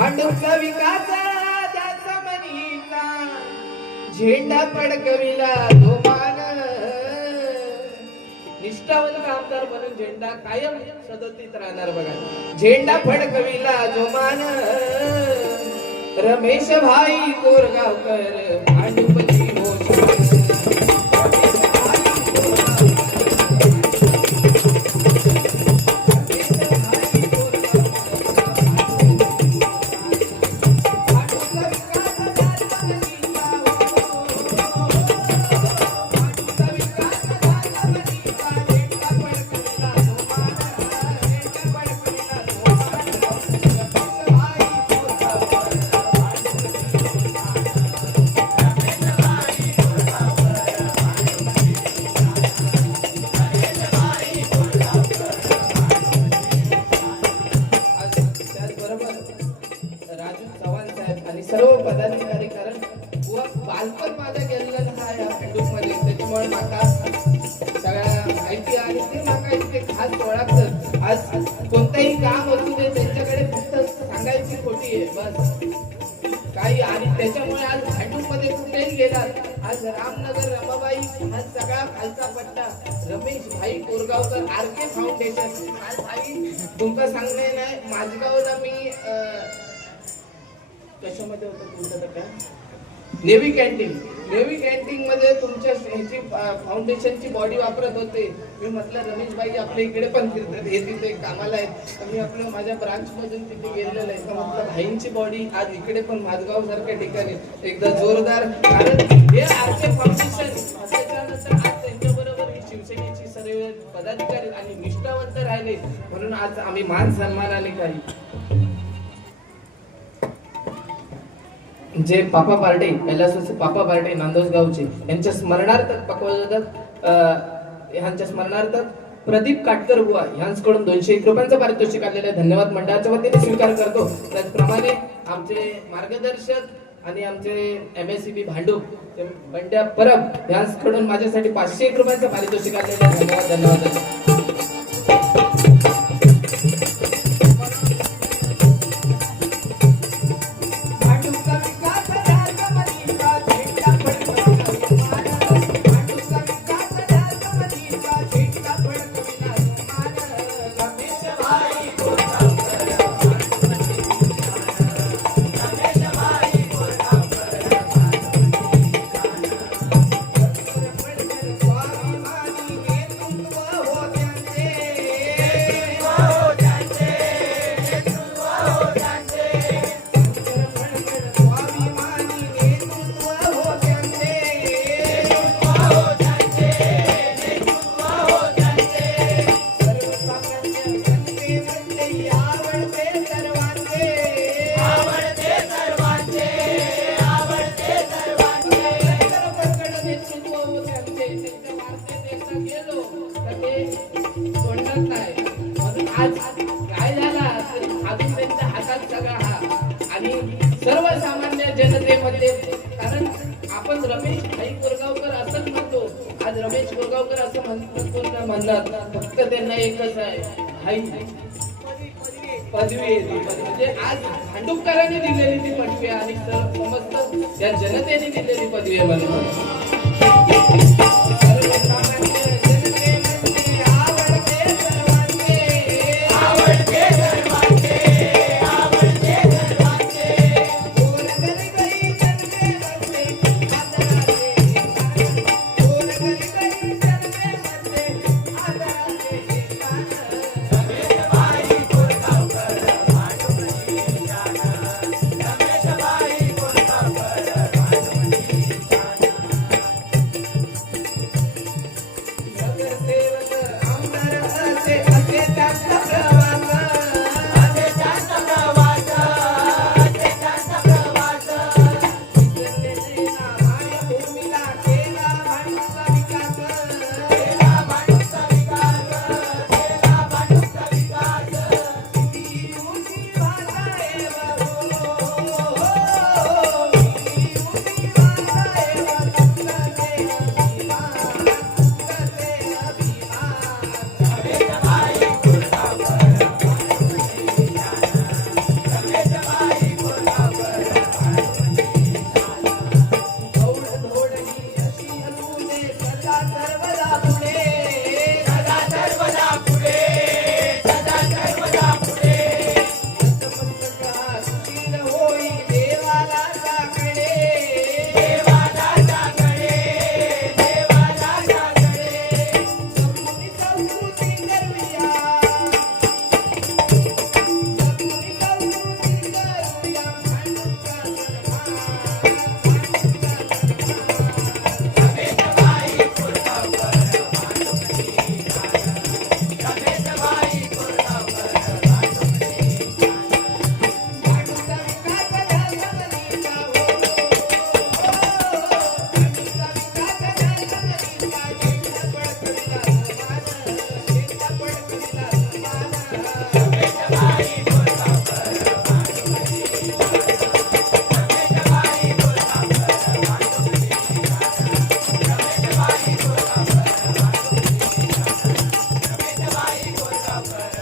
भांडूपचा विकास त्याचा मनीचा झेंडा फडकविला तो मान निष्ठावंत आमदार म्हणून झेंडा कायम सदतीत राहणार बघा झेंडा फडकविला जो मान रमेश भाई कोरगावकर भांडूपची सर्व पदाधिकारी कारण बालपण माझा गेलेला हा या खंडूप मध्ये त्याच्यामुळे माका सगळ्या माहिती आणि ते माका इथे खास ओळखतात आज कोणतंही काम असू दे त्यांच्याकडे फक्त सांगायची खोटी आहे बस काही आणि त्याच्यामुळे आज खंडूप मध्ये कुठेही गेलात आज रामनगर रमाबाई हा सगळा खालचा पट्टा रमेश भाई कोरगावकर आरके फाउंडेशन आज भाई तुमका सांगणे नाही माझगावला मी कशामध्ये होतं तुमचं काय नेव्ही कॅन्टीन मध्ये तुमच्या ह्याची फाउंडेशनची बॉडी वापरत होते मी म्हटलं रमेश भाई आपल्या इकडे पण फिरतात हे तिथे कामाला आहेत तर मी आपलं माझ्या ब्रांच मधून तिथे गेलेलं आहे तर म्हटलं भाईंची बॉडी आज इकडे पण माझगाव सारख्या ठिकाणी एकदा जोरदार कारण हे आरके फाउंडेशन त्याच्यानंतर आज त्यांच्याबरोबर शिवसेनेची सर्व पदाधिकारी आणि निष्ठावंत राहिले म्हणून आज आम्ही मान सन्मानाने काही जे पापा पार्टे कैलास पापा पार्टे नांदोसगावचे यांच्या स्मरणार्थ पक्वादक ह्यांच्या स्मरणार्थ प्रदीप काटकर बुवा यांच्याकडून 201 रुपयांचं पारितोषिक आलेलं आहे धन्यवाद मंडळाच्या वतीने स्वीकार करतो त्याचप्रमाणे आमचे मार्गदर्शक आणि आमचे MSCB भांडूप बंड्या परब यांच्याकडून माझ्यासाठी 501 रुपयांचं पारितोषिक आलेलं आहे धन्यवाद सर्वसामान्य जनतेमध्ये कारण आपण रमेश भाई कोरगावकर असंच म्हणतो आज रमेश कोरगावकर असं म्हणतात फक्त त्यांना एकच आहे भाई पदवी म्हणजे आज भांडुपकरांनी दिलेली ती पदवी आणि समस्त या जनतेने दिलेली पदवी आहे म्हणून थांब